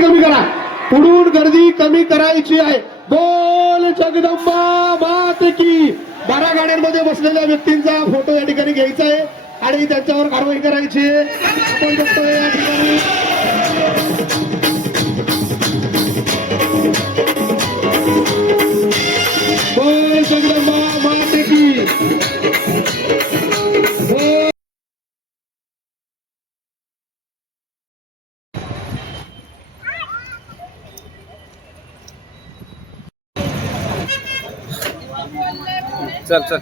गर्दी कमी करा, पुढून गर्दी कमी करायची आहे. बोल जगदंबा मात की. 12 गाड्यांमध्ये बसलेल्या व्यक्तींचा फोटो या ठिकाणी घ्यायचा आहे आणि त्यांच्यावर कारवाई करायची आहे. आपण बघतोय या ठिकाणी बोल जगदंबा मात की. चल चल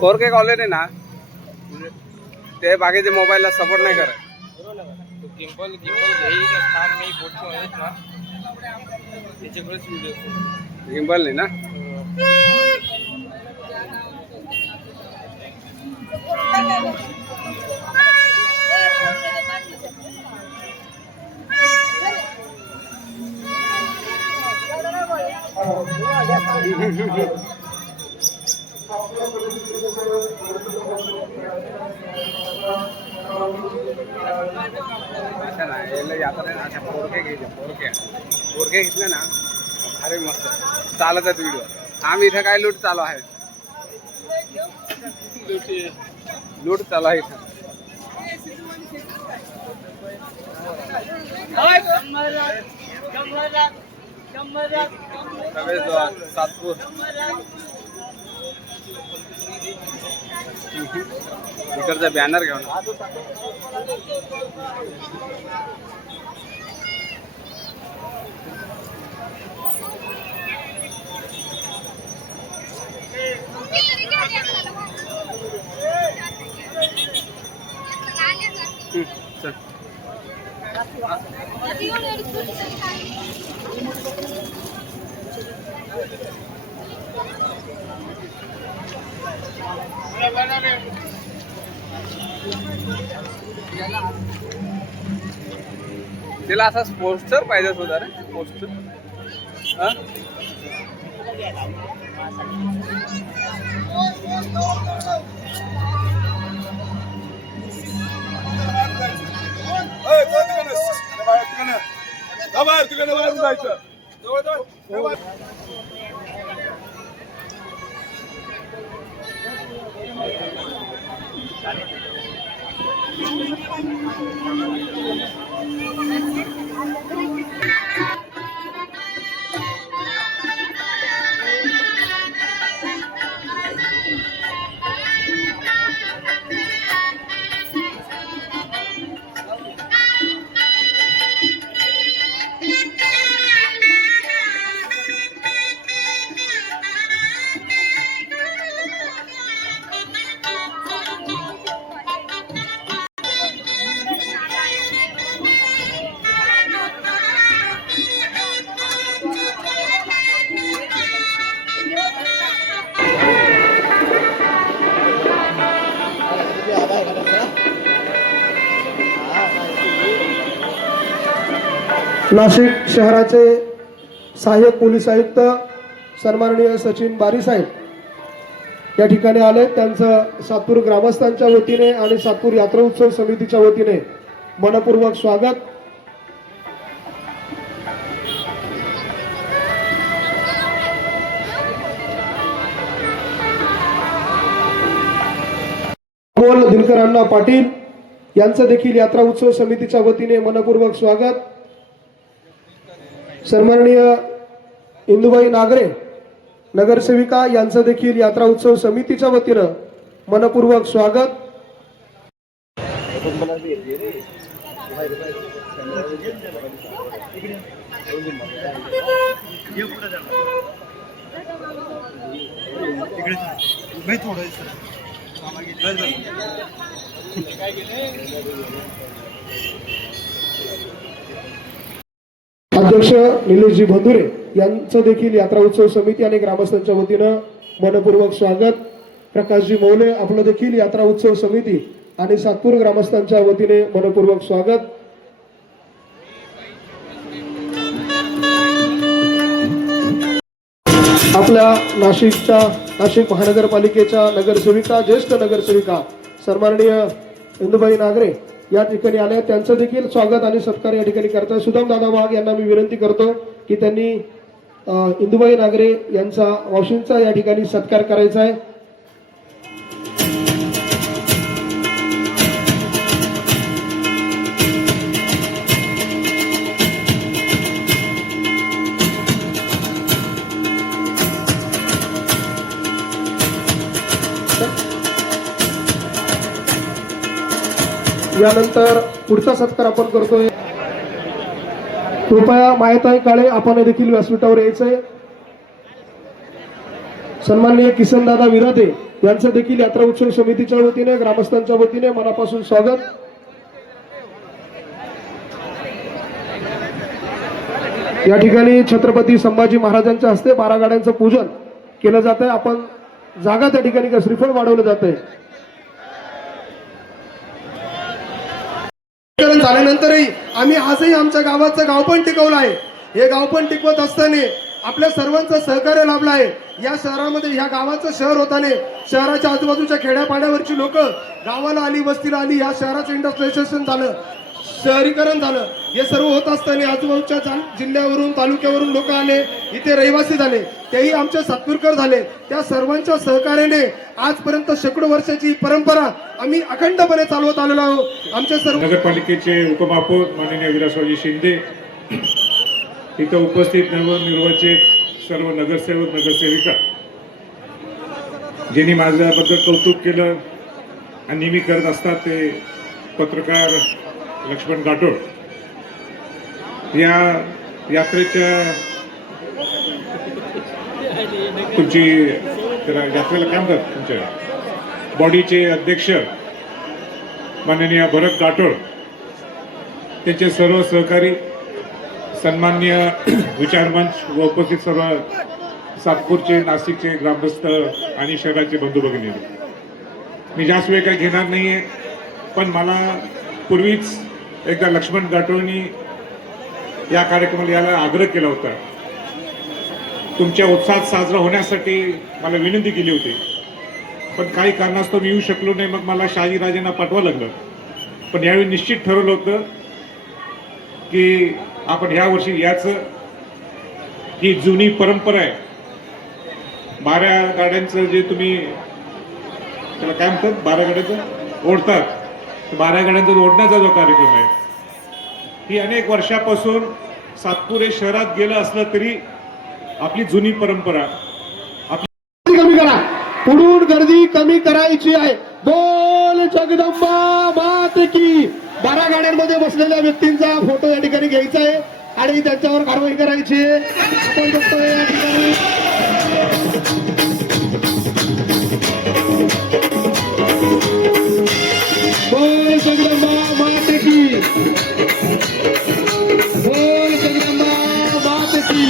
फोरके कॉलेज आहे ना ते बाकीचे मोबाईलला सपोर्ट नाही करत. गिम्बल घेईल छान मी पुढचे आहेत ना त्याच्याकडेच व्हिडिओ गिम्बल नाही ना. अच्छा ना यात्रा आहे ना अशा पोरके घ्यायचे. पोरके घेतले ना भारी मस्त चालत आहेत व्हिडिओ. आम्ही इथं काय लूट चालू आहे. लूट चालू आहे इथं. प्रवेशद्वार सातपूर. इकडचा बॅनर घेऊन चल. तिला असा पोस्टर पाहिजे होता रे. पोस्टर नाशिक शहराचे सहाय्यक पोलीस आयुक्त सन्माननीय सचिन बारी साहेब या ठिकाणी आले. त्यांचं सातपूर ग्रामस्थांच्या वतीने आणि सातपूर यात्रा उत्सव समितीच्या वतीने मनपूर्वक स्वागत. अमोल दिनकर अण्णा पाटील यांचं देखील यात्रा उत्सव समितीच्या वतीने मनपूर्वक स्वागत. सन्माननीय इंदुबाई नागरे नगरसेविका यांचं देखील यात्रा उत्सव समितीच्या वतीनं मनपूर्वक स्वागत. अध्यक्ष निलेशजी भंदुरे यांचं देखील यात्रा उत्सव समिती आणि ग्रामस्थांच्या वतीनं मनपूर्वक स्वागत. प्रकाशजी मौले आपलं देखील यात्रा उत्सव समिती आणि सातपूर ग्रामस्थांच्या वतीने मनपूर्वक स्वागत. आपल्या नाशिक महानगरपालिकेच्या नगरसेविका ज्येष्ठ नगरसेविका सन्माननीय इंदुबाई नागरे या ठिकाणी आले, त्यांचं देखील स्वागत आणि सत्कार या ठिकाणी करतात. सुदाम दादा वाघ यांना मी विनंती करतो की त्यांनी इंदुबाई नागरे यांचा मावशींचा या ठिकाणी सत्कार करायचा आहे. यानंतर पुढचा सत्कार आपण करतोय. कृपया मायताई काळे आपण देखील व्यासपीठावर यायचंय. सन्माननीय किसनदादा विराते यांचं देखील यात्रा उत्सव समितीच्या वतीने ग्रामस्थांच्या वतीने मनापासून स्वागत. या ठिकाणी छत्रपती संभाजी महाराजांच्या हस्ते 12 गाड्यांचं पूजन केलं जात आहे. आपण जागा त्या ठिकाणी श्रीफळ वाढवलं जात आहे. झाल्यानंतरही आम्ही आजही आमच्या गावाचं गाव पण टिकवलं आहे. हे गाव पण टिकवत असताना आपल्या सर्वांचं सहकार्य लाभलं आहे. या शहरामध्ये ह्या गावाचं शहर होताने शहराच्या आजूबाजूच्या खेड्यापाड्यावरची लोक गावाला आली, वस्तीला आली. या शहराचं इंडस्ट्रियलायझेशन झालं, शहरीकरण झालं. हे सर्व होत असताना आजूबाजूच्या जिल्ह्यावरून तालुक्यावरून लोक आले, इथे रहिवासी झाले, तेही आमचे सातपूरकर झाले. त्या सर्वांच्या सहकार्याने आजपर्यंत शेकडो वर्षाची परंपरा आम्ही अखंडपणे चालवत आलेलो आहोत. आमच्या सर्व नगरपालिकेचे उपमहापौर माननीय विलासरावजी शिंदे, इथं उपस्थित नवनिर्वाचित सर्व नगरसेवक नगरसेविका, ज्यांनी माझ्याबद्दल कौतुक केलं आणि नेहमी करत असतात, ते पत्रकार लक्ष्मण गाठोड. या यात्रेच्या तुमची यात्रेला काय म्हणतात, तुमच्या बॉडीचे अध्यक्ष माननीय भरत गाठोड, त्यांचे सर्व सहकारी, सन्माननीय विचारमंच व उपस्थित सर्व सातपूरचे, नाशिकचे ग्रामस्थ आणि शहराचे बंधू भगिनी, मी जास्त वेळ काही घेणार नाहीये. पण मला पूर्वीच एकदा लक्ष्मण गाठोडनी या कार्यक्रमाला यायला आग्रह केला होता. तुमच्या उत्साहात साजरा होण्यासाठी मला विनंती केली होती, पण काही कारणास्तव मी येऊ शकलो नाही. मग मला शहाजीराजेंना पाठवावं लागलं. पण यावेळी निश्चित ठरवलं होतं की आपण ह्या वर्षी याचं, ही जुनी परंपरा आहे. 12 गाड्यांचं जे तुम्ही त्याला काय म्हणतात, 12 गाड्यांचं ओढतात, 12 गाड्यांचा ओढण्याचा जो कार्यक्रम आहे, ही अनेक वर्षापासून सातपूर हे शहरात गेलं असलं तरी आपली जुनी परंपरा. कमी करा, पुढून गर्दी कमी करायची आहे. बोल जगदंबा मात की. 12 गाड्यांमध्ये बसलेल्या व्यक्तींचा फोटो या ठिकाणी घ्यायचा आहे आणि त्यांच्यावर कारवाई करायची आहे. आपण बघतोय या ठिकाणी बोल जगदंबा मात की, बोल जगदंबा मात की.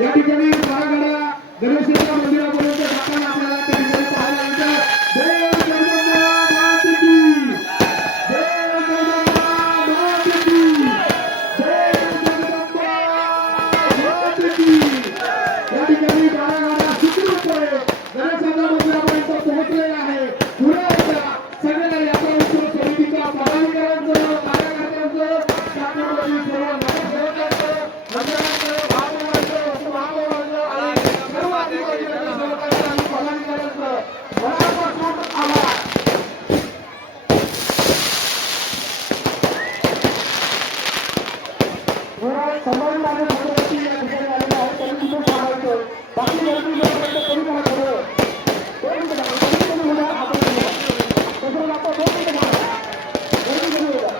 या ठिकाणी 12 गाड्या गणेशाच्या मंदिरापर्यंत जाताना आपल्याला त्या ठिकाणी पाहायला मिळतात. बोल जगदंबा मात की, बोल जगदंबा मात की, बोल जगदंबा मात की. या ठिकाणी 12 गाड्या सुखरूपपणे गणेशाच्या मंदिरापर्यंत पोहोचलेल्या आहे. पुढे एकदा सगळ्या यात्रा उत्सव समितीच्या पदाधिकाऱ्यांचं, कार्यकर्त्यांचं, सातपूरमधील सर्व नगरसेवकांचं, मंडळांचं, भावनांचं, उपमहापौरांचं आणि सर्व अधिकाऱ्यांचं, सहकार्यांचं आणि पदाधिकाऱ्यांचं मनापासून आभार. संभाजी महाराज छत्रपती या ठिकाणी आलेले आहेत, त्यांनी तिथे सांगायचं. बाकी गर्दी जोपर्यंत कमी करा थोडं. 2 मिनिटं कमी होणार, आपण तसं आपण 2 मिनिटं मारा. गर्दी कमी होणार.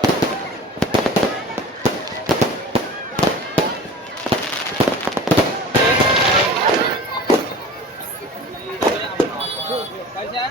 जा